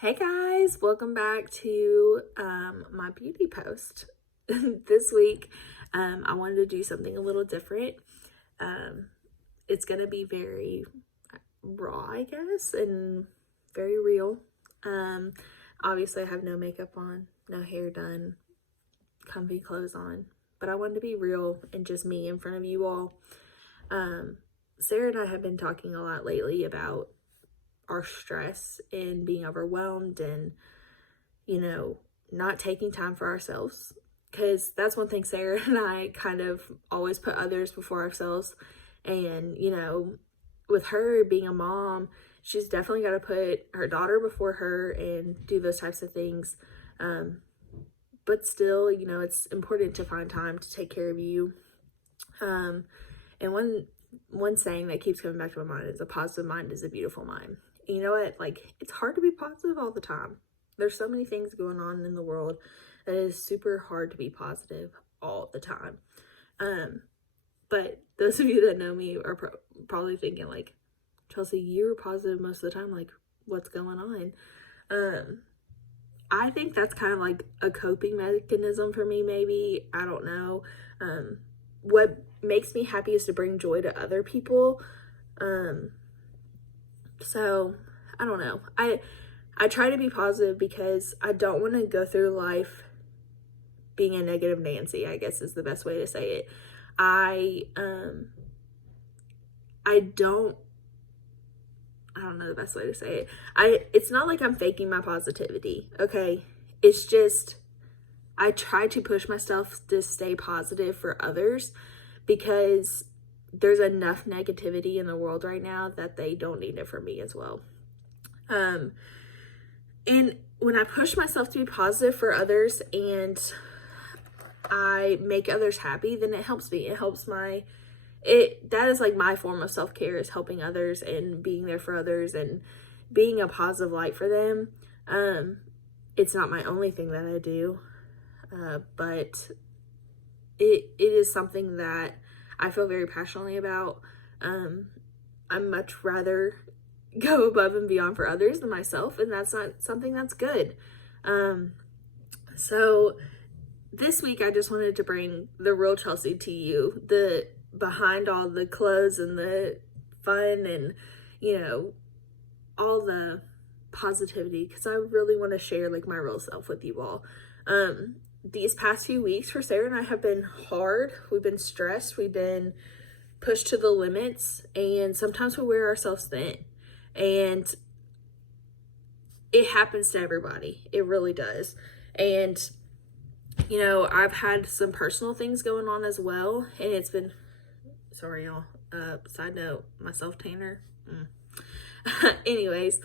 Hey guys, welcome back to my beauty post. This week, I wanted to do something a little different. It's going to be very raw, I guess, and very real. Obviously, I have no makeup on, no hair done, comfy clothes on, but I wanted to be real and just me in front of you all. Sarah and I have been talking a lot lately about our stress and being overwhelmed and, not taking time for ourselves. Because that's one thing Sarah and I kind of always put others before ourselves. And, with her being a mom, she's definitely got to put her daughter before her and do those types of things. But still, it's important to find time to take care of you. And one saying that keeps coming back to my mind is a positive mind is a beautiful mind. And you know what? It's hard to be positive all the time. There's so many things going on in the world that it is super hard to be positive all the time. But those of you that know me are probably thinking Chelsea, you're positive most of the time. What's going on? I think that's kind of like a coping mechanism for me, maybe. I don't know. What makes me happy is to bring joy to other people. So I don't know. I try to be positive because I don't want to go through life being a negative Nancy, I guess is the best way to say it. I don't know the best way to say it. It's not like I'm faking my positivity, okay? It's just I try to push myself to stay positive for others because there's enough negativity in the world right now that they don't need it for me as well. And when I push myself to be positive for others and I make others happy, then it helps me. It helps that is like my form of self-care, is helping others and being there for others and being a positive light for them. It's not my only thing that I do, but it is something that I feel very passionately about. I much rather go above and beyond for others than myself, and that's not something that's good. So this week I just wanted to bring the real Chelsea to you, the behind all the clothes and the fun and, all the positivity, because I really want to share my real self with you all. These past few weeks for Sarah and I have been hard. We've been stressed. We've been pushed to the limits, and sometimes we wear ourselves thin. And it happens to everybody. It really does. And, I've had some personal things going on as well. And it's been, sorry, y'all. Side note, my self-tanner. Anyways,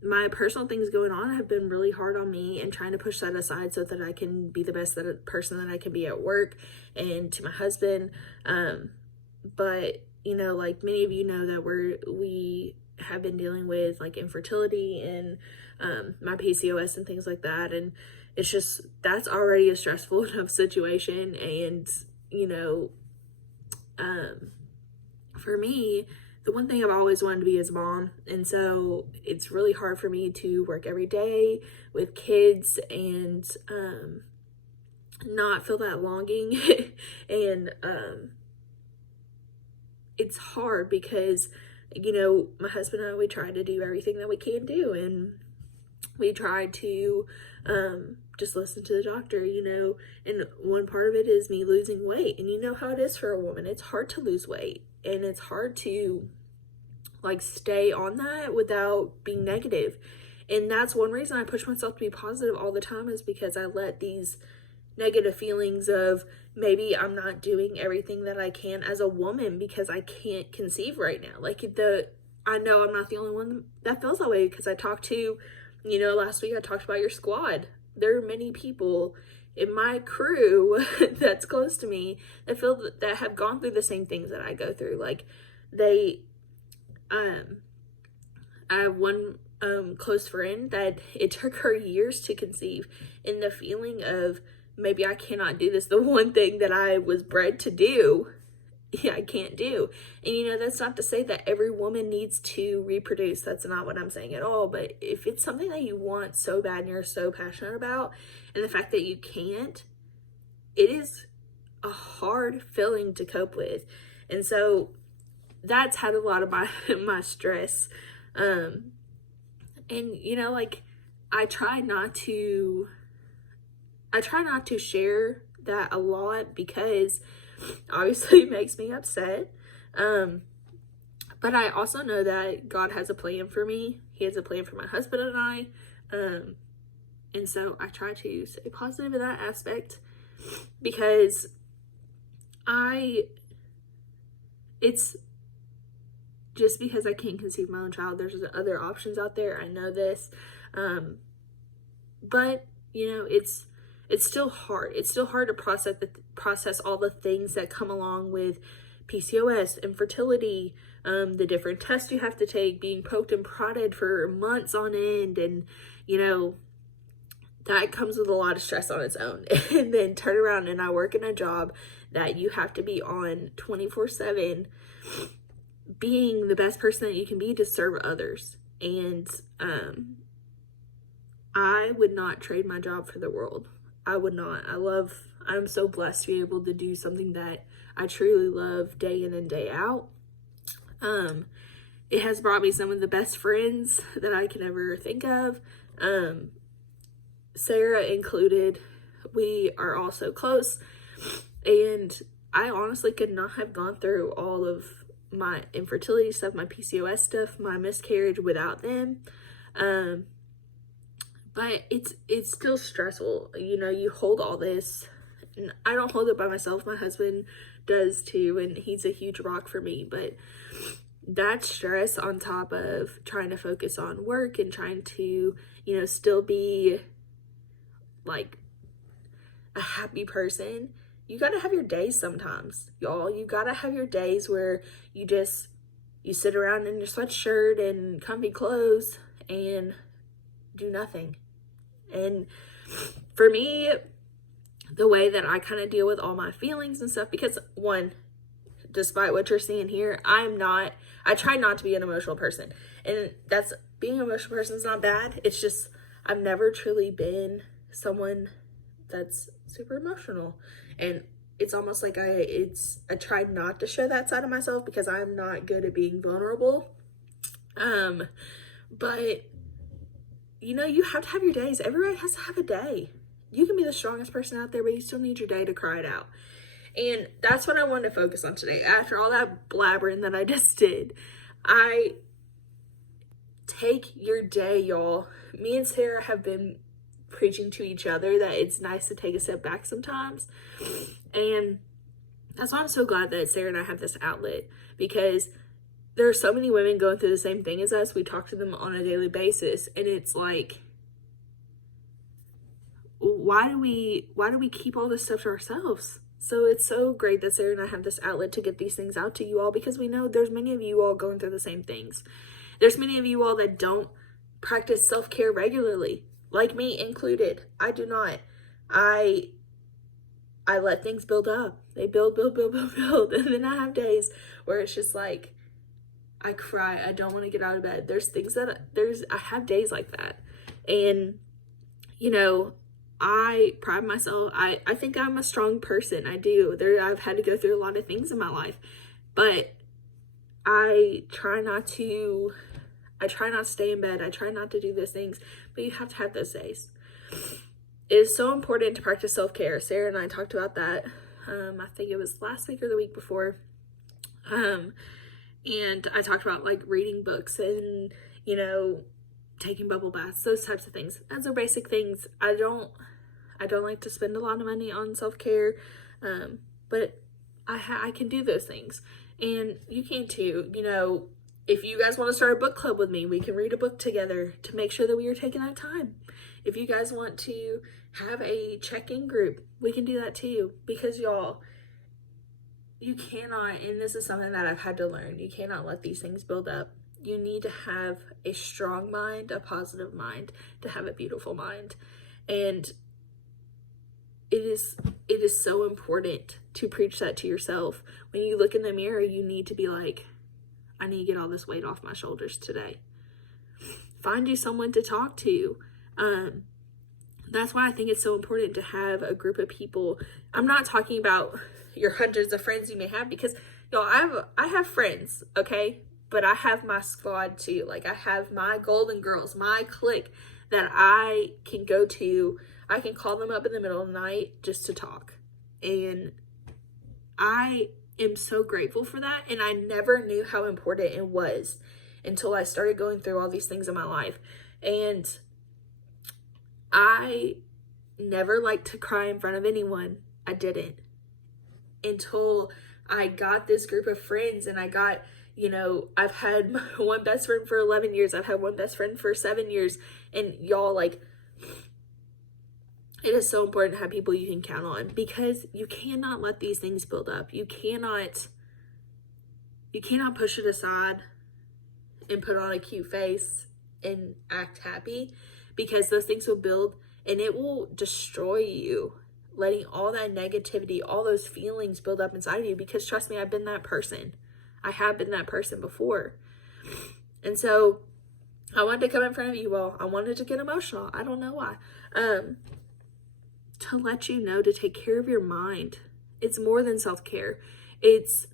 my personal things going on have been really hard on me, and trying to push that aside so that I can be the best person that I can be at work and to my husband. But, many of you know that we have been dealing with infertility and my PCOS and things like that. And it's just, that's already a stressful enough situation. And, for me, the one thing I've always wanted to be is a mom. And so it's really hard for me to work every day with kids and not feel that longing. And it's hard because, my husband and I, we try to do everything that we can do. And we try to just listen to the doctor, and one part of it is me losing weight. And you know how it is for a woman. It's hard to lose weight, and it's hard to stay on that without being negative. And that's one reason I push myself to be positive all the time, is because I let these negative feelings of maybe I'm not doing everything that I can as a woman because I can't conceive right now. I know I'm not the only one that feels that way, because I talked to, last week I talked about your squad. There are many people in my crew that's close to me that have gone through the same things that I go through. I have one close friend that it took her years to conceive, and the feeling of maybe I cannot do this, the one thing that I was bred to do, yeah, I can't do. And you know, that's not to say that every woman needs to reproduce. That's not what I'm saying at all. But if it's something that you want so bad and you're so passionate about, and the fact that you can't, it is a hard feeling to cope with. And so that's had a lot of my my stress. And you know, like I try not to share that a lot because obviously it makes me upset. But I also know that God has a plan for me. He has a plan for my husband and I. And so I try to stay positive in that aspect because it's just because I can't conceive my own child. There's other options out there. I know this. But you know, it's still hard. It's still hard to process all the things that come along with PCOS, infertility, the different tests you have to take, being poked and prodded for months on end, and you know, that comes with a lot of stress on its own. And then turn around and I work in a job that you have to be on 24/7, being the best person that you can be to serve others. And I would not trade my job for the world. I would not. I'm so blessed to be able to do something that I truly love day in and day out. It has brought me some of the best friends that I can ever think of. Sarah included. We are all so close. And I honestly could not have gone through all of my infertility stuff, my PCOS stuff, my miscarriage without them. But it's still stressful. You know, you hold all this, and I don't hold it by myself. My husband does too, and he's a huge rock for me. But that stress on top of trying to focus on work and trying to, you know, still be like a happy person. You gotta have your days sometimes, y'all. You gotta have your days where you sit around in your sweatshirt and comfy clothes and do nothing. And for me, the way that I kind of deal with all my feelings and stuff, because one, despite what you're seeing here, I try not to be an emotional person. And being an emotional person is not bad. It's just, I've never truly been someone that's super emotional. And it's almost like I try not to show that side of myself because I'm not good at being vulnerable. But you know, you have to have your days. Everybody has to have a day. You can be the strongest person out there, but you still need your day to cry it out. And that's what I wanted to focus on today. After all that blabbering that I just did, take your day, y'all. Me and Sarah have been preaching to each other that it's nice to take a step back sometimes. And that's why I'm so glad that Sarah and I have this outlet, because there are so many women going through the same thing as us. We talk to them on a daily basis, and it's like, why do we keep all this stuff to ourselves? So it's so great that Sarah and I have this outlet to get these things out to you all, because we know there's many of you all going through the same things. There's many of you all that don't practice self-care regularly, like me included. I do not. I let things build up. They build, and then I have days where it's just like, I cry. I don't want to get out of bed. I have days like that. And, you know, I pride myself. I think I'm a strong person. I do. I've had to go through a lot of things in my life, but I try not to stay in bed. I try not to do those things, but you have to have those days. It is so important to practice self-care. Sarah and I talked about that. I think it was last week or the week before. And I talked about like reading books and, you know, taking bubble baths, those types of things. Those are basic things. I don't like to spend a lot of money on self-care, but I can do those things, and you can too. You know, if you guys want to start a book club with me, we can read a book together to make sure that we are taking that time. If you guys want to have a check-in group, we can do that too, because y'all, you cannot, and this is something that I've had to learn, you cannot let these things build up. You need to have a strong mind, a positive mind, to have a beautiful mind. And it is so important to preach that to yourself. When you look in the mirror, you need to be like, I need to get all this weight off my shoulders today. Find you someone to talk to. That's why I think it's so important to have a group of people. I'm not talking about your hundreds of friends you may have, because y'all, I have friends, okay? But I have my squad too. Like, I have my golden girls, my clique that I can go to. I can call them up in the middle of the night just to talk. And I am so grateful for that. And I never knew how important it was until I started going through all these things in my life. And I never liked to cry in front of anyone. I didn't. Until I got this group of friends, and I got, I've had one best friend for 11 years. I've had one best friend for 7 years. And y'all, like, it is so important to have people you can count on, because you cannot let these things build up. You cannot push it aside and put on a cute face and act happy, because those things will build and it will destroy you, letting all that negativity, all those feelings build up inside of you. Because trust me, I've been that person. I have been that person before. And so I wanted to come in front of you all. I wanted to get emotional. I don't know why. To let you know to take care of your mind. It's more than self-care. It's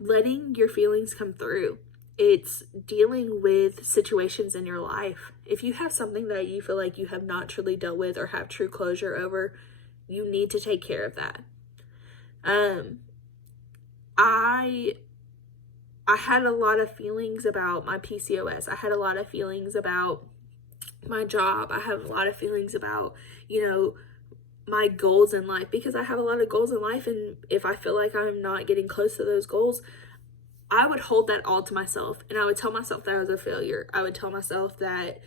letting your feelings come through. It's dealing with situations in your life. If you have something that you feel like you have not truly dealt with or have true closure over, you need to take care of that. I had a lot of feelings about my PCOS. I had a lot of feelings about my job. I have a lot of feelings about, my goals in life, because I have a lot of goals in life. And if I feel like I'm not getting close to those goals, I would hold that all to myself, and I would tell myself that I was a failure. I would tell myself that,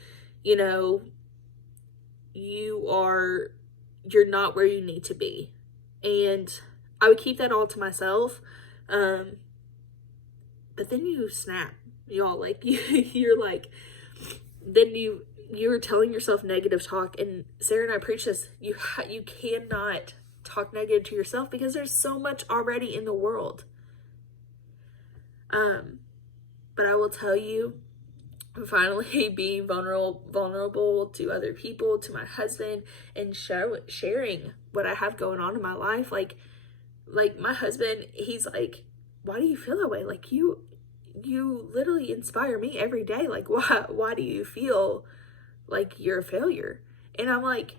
you're not where you need to be. And I would keep that all to myself. But then you snap, y'all, like you're like, then you're telling yourself negative talk. And Sarah and I preach this. You cannot talk negative to yourself, because there's so much already in the world. But I will tell you, finally being vulnerable to other people, to my husband, and sharing what I have going on in my life. Like my husband, he's like, why do you feel that way? Like, you literally inspire me every day. Like, why do you feel like you're a failure? And I'm like,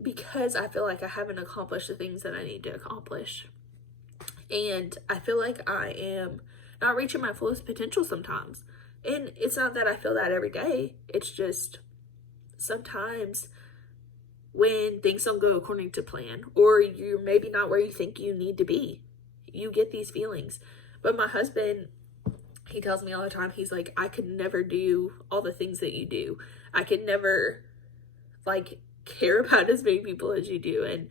because I feel like I haven't accomplished the things that I need to accomplish. And I feel like I am not reaching my fullest potential sometimes. And it's not that I feel that every day. It's just sometimes when things don't go according to plan, or you're maybe not where you think you need to be, you get these feelings. But my husband, he tells me all the time, he's like, I could never do all the things that you do. I could never, care about as many people as you do. And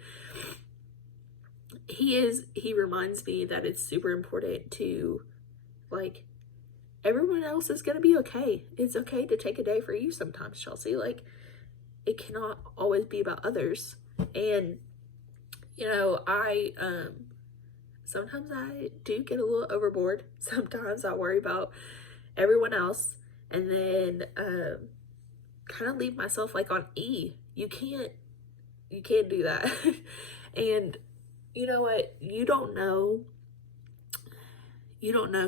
he reminds me that it's super important to, everyone else is going to be okay. It's okay to take a day for you sometimes, Chelsea. It cannot always be about others. And, sometimes I do get a little overboard. Sometimes I worry about everyone else, and then kind of leave myself on E. You can't do that. And you know what? You don't know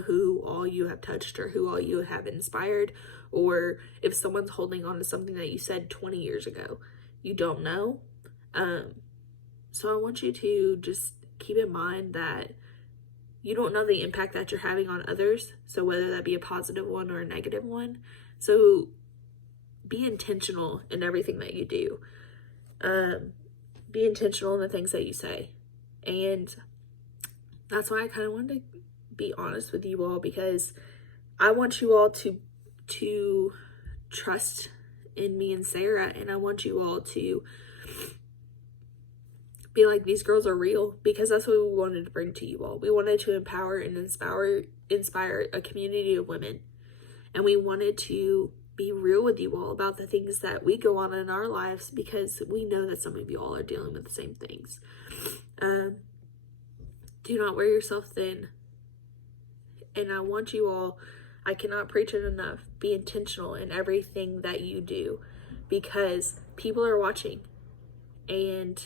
who all you have touched, or who all you have inspired, or if someone's holding on to something that you said 20 years ago. You don't know. So I want you to just keep in mind that you don't know the impact that you're having on others. So whether that be a positive one or a negative one. So be intentional in everything that you do. Be intentional in the things that you say. And that's why I kind of wanted to be honest with you all, because I want you all to trust in me and Sarah, and I want you all to be like, these girls are real, because that's what we wanted to bring to you all. We wanted to empower and inspire a community of women, and we wanted to be real with you all about the things that we go on in our lives, because we know that some of you all are dealing with the same things. Do not wear yourself thin. And I want you all, I cannot preach it enough, be intentional in everything that you do, because people are watching. And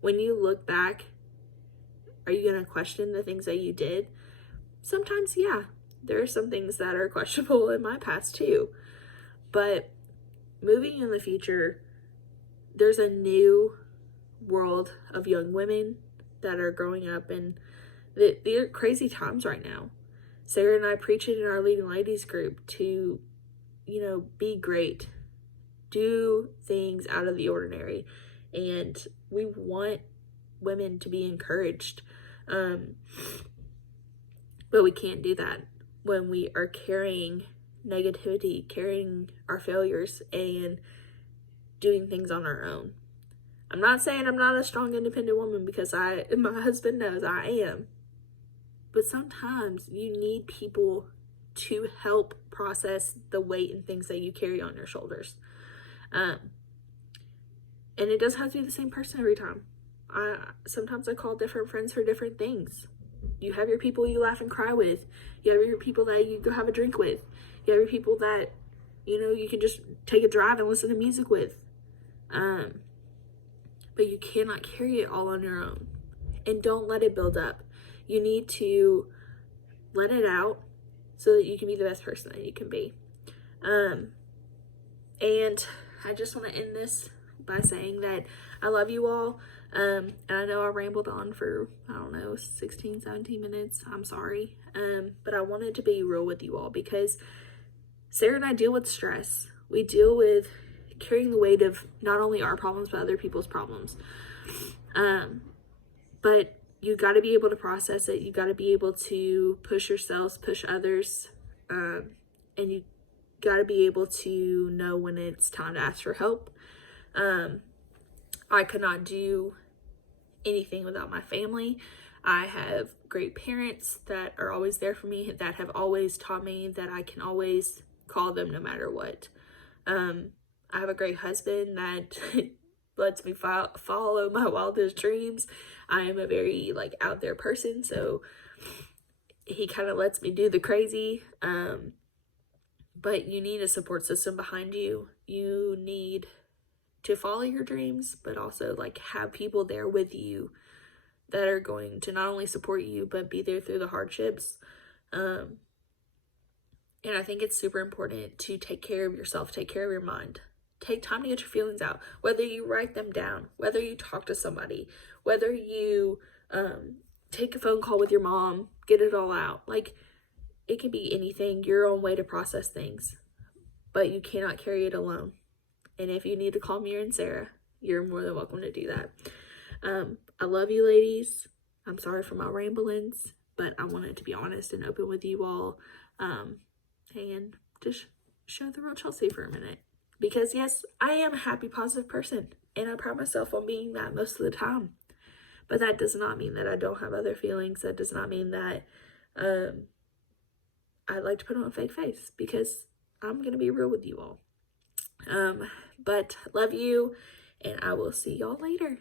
when you look back, are you going to question the things that you did? Sometimes, yeah. There are some things that are questionable in my past too. But moving in the future, there's a new world of young women that are growing up, and they're crazy times right now. Sarah and I preach it in our Leading Ladies group to, be great. Do things out of the ordinary. And we want women to be encouraged. But we can't do that when we are carrying negativity, carrying our failures, and doing things on our own. I'm not saying I'm not a strong, independent woman, because my husband knows I am. But sometimes you need people to help process the weight and things that you carry on your shoulders. And it doesn't have to be the same person every time. Sometimes I call different friends for different things. You have your people you laugh and cry with. You have your people that you go have a drink with. You have your people that, you can just take a drive and listen to music with. But you cannot carry it all on your own. And don't let it build up. You need to let it out so that you can be the best person that you can be. And I just want to end this by saying that I love you all. And I know I rambled on for, 16, 17 minutes. I'm sorry. But I wanted to be real with you all, because Sarah and I deal with stress. We deal with carrying the weight of not only our problems, but other people's problems. But you got to be able to process it. You got to be able to push yourselves, push others. And you got to be able to know when it's time to ask for help. I could not do anything without my family. I have great parents that are always there for me, that have always taught me that I can always call them no matter what. I have a great husband that lets me follow my wildest dreams. I am a very out there person, so he kind of lets me do the crazy. But you need a support system behind you. You need to follow your dreams, but also have people there with you that are going to not only support you, but be there through the hardships. And I think it's super important to take care of yourself, take care of your mind. Take time to get your feelings out, whether you write them down, whether you talk to somebody, whether you take a phone call with your mom, get it all out. It can be anything, your own way to process things, but you cannot carry it alone. And if you need to call me and Sarah, you're more than welcome to do that. I love you, ladies. I'm sorry for my ramblings, but I wanted to be honest and open with you all, and just show the real Chelsea for a minute. Because yes, I am a happy, positive person, and I pride myself on being that most of the time. But that does not mean that I don't have other feelings. That does not mean that I like to put on a fake face, because I'm going to be real with you all. But love you, and I will see y'all later.